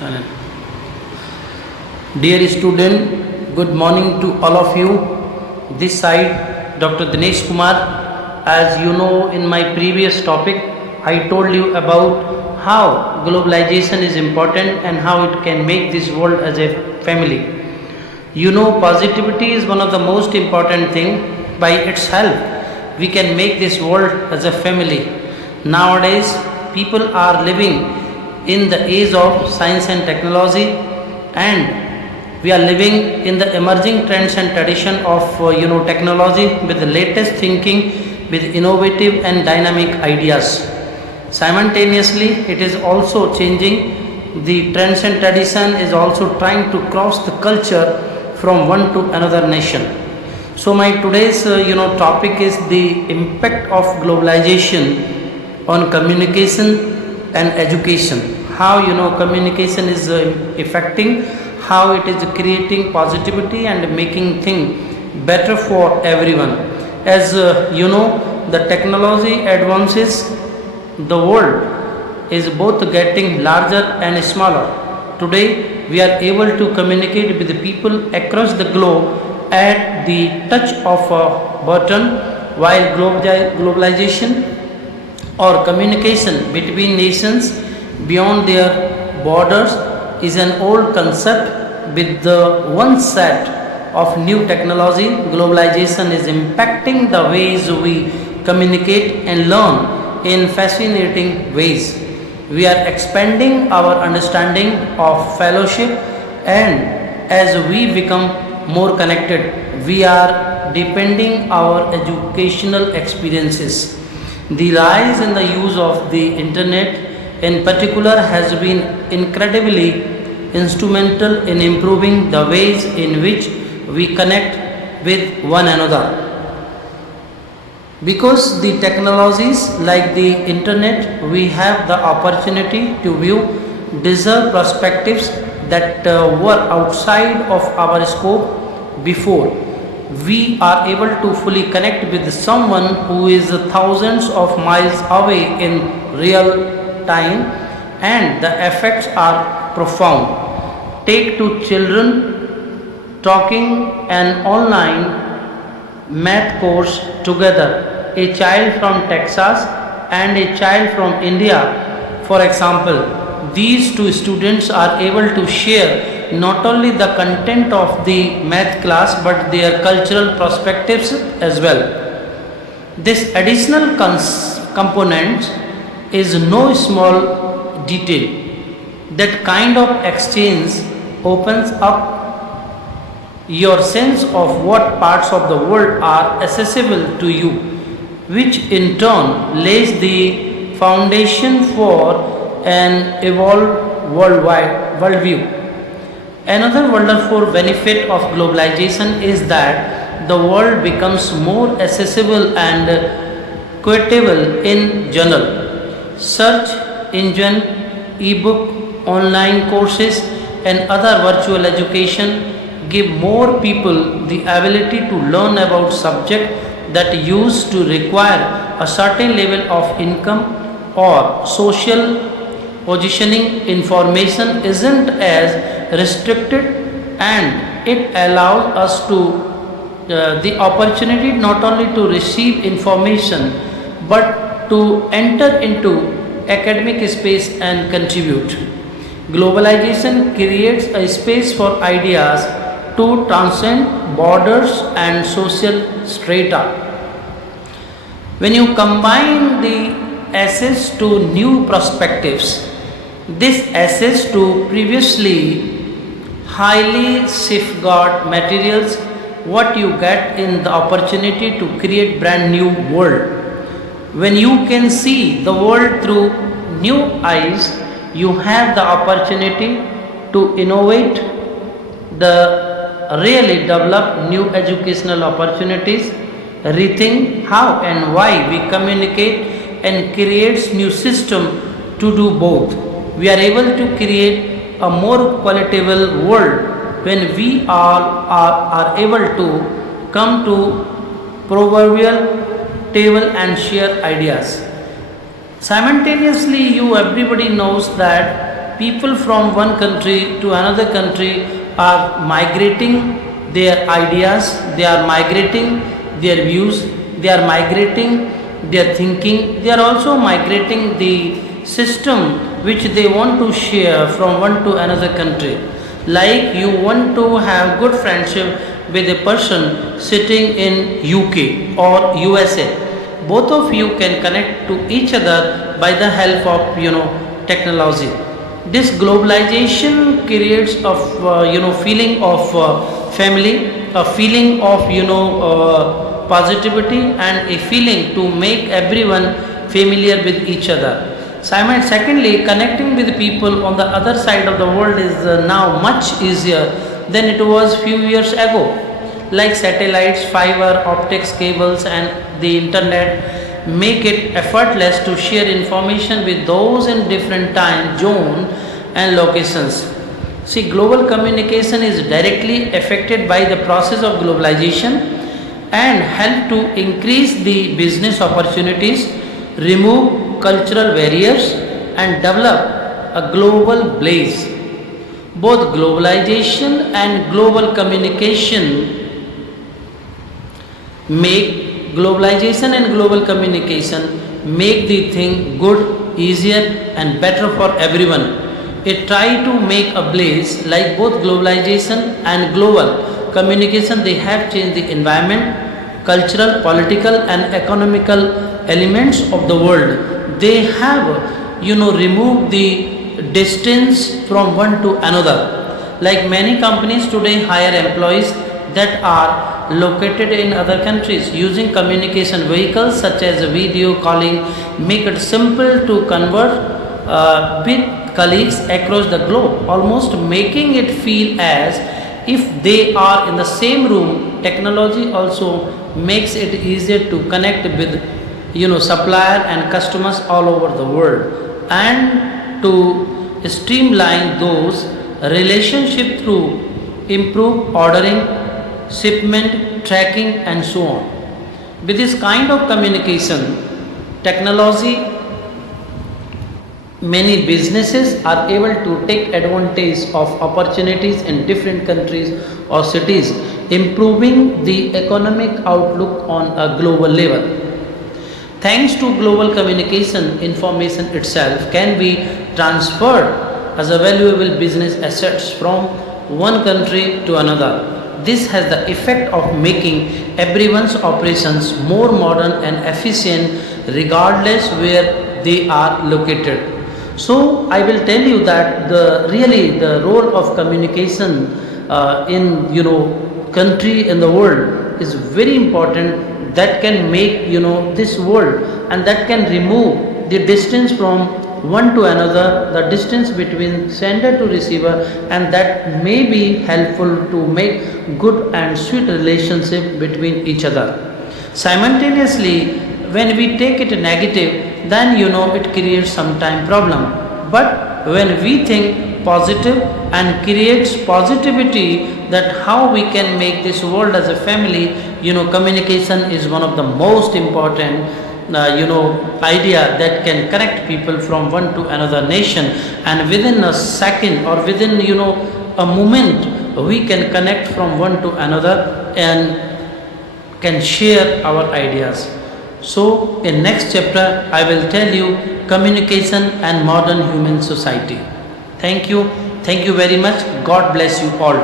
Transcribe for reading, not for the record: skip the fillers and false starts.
Channel. Dear student, good morning to all of you. This side, Dr. Dinesh Kumar. As you know, in my previous topic, I told you about how globalization is important and how it can make this world as a family. You know, positivity is one of the most important thing. By its help, we can make this world as a family. Nowadays, people are living in the age of science and technology, and we are living in the emerging trends and tradition of technology with the latest thinking, with innovative and dynamic ideas. Simultaneously, it is also changing. The trends and tradition is also trying to cross the culture from one to another nation. So my today's topic is the impact of globalization on communication and education. How communication is affecting, how it is creating positivity and making things better for everyone. As the technology advances, the world is both getting larger and smaller. Today we are able to communicate with the people across the globe at the touch of a button, while globalization or communication between nations beyond their borders is an old concept. With the one set of new technology, globalization is impacting the ways we communicate and learn in fascinating ways. We are expanding our understanding of fellowship, and as we become more connected, we are deepening our educational experiences. The rise in the use of the internet in particular has been incredibly instrumental in improving the ways in which we connect with one another. Because the technologies like the internet, we have the opportunity to view diverse perspectives that were outside of our scope before. We are able to fully connect with someone who is thousands of miles away in real time, and the effects are profound. Take two children talking an online math course together, a child from Texas and a child from India, for example. These two students are able to share not only the content of the math class but their cultural perspectives as well. This additional component is no small detail. That kind of exchange opens up your sense of what parts of the world are accessible to you, which in turn lays the foundation for an evolved worldview. Another wonderful benefit of globalization is that the world becomes more accessible and quotable in general. Search engine, ebook, online courses, and other virtual education give more people the ability to learn about subjects that used to require a certain level of income or social positioning. Information isn't as restricted, and it allows us to the opportunity not only to receive information but to enter into academic space and contribute. Globalization creates a space for ideas to transcend borders and social strata. When you combine the access to new perspectives, this access to previously highly safeguard materials, what you get in the opportunity to create brand new world. When you can see the world through new eyes, you have the opportunity to innovate, the really develop new educational opportunities, rethink how and why we communicate, and creates new system to do both. We are able to create a more palatable world when we all are able to come to proverbial table and share ideas. Simultaneously, everybody knows that people from one country to another country are migrating their ideas, they are migrating their views, they are migrating their thinking, they are also migrating the system which they want to share from one to another country. Like you want to have good friendship with a person sitting in UK or USA, both of you can connect to each other by the help of technology. This globalization creates a feeling of family, a feeling of positivity, and a feeling to make everyone familiar with each other. Simon, secondly, connecting with people on the other side of the world is now much easier than it was few years ago. Like satellites, fiber optics cables, and the internet make it effortless to share information with those in different time zone and locations. See, global communication is directly affected by the process of globalization and help to increase the business opportunities, remove cultural barriers, and develop a global blaze. Both globalization and global communication make the thing good, easier, and better for everyone. It try to make a blaze like both globalization and global communication. They have changed the environment, cultural, political, and economical elements of the world. They have removed the distance from one to another. Like many companies today hire employees that are located in other countries using communication vehicles such as video calling, make it simple to converse with colleagues across the globe, almost making it feel as if they are in the same room. Technology also makes it easier to connect with supplier and customers all over the world, and to streamline those relationships through improved ordering, shipment tracking, and so on. With this kind of communication technology, many businesses are able to take advantage of opportunities in different countries or cities, improving the economic outlook on a global level. Thanks to global communication, information itself can be transferred as a valuable business assets from one country to another. This has the effect of making everyone's operations more modern and efficient regardless where they are located. So I will tell you that the role of communication in country in the world is very important, that can make this world, and that can remove the distance from one to another, the distance between sender to receiver, and that may be helpful to make good and sweet relationship between each other. Simultaneously, when we take it negative, then it creates sometime problem. But when we think positive and creates positivity, that how we can make this world as a family, communication is one of the most important idea that can connect people from one to another nation, and within a second or within a moment we can connect from one to another and can share our ideas. So in next chapter I will tell you communication and modern human society. Thank you very much. God bless you all.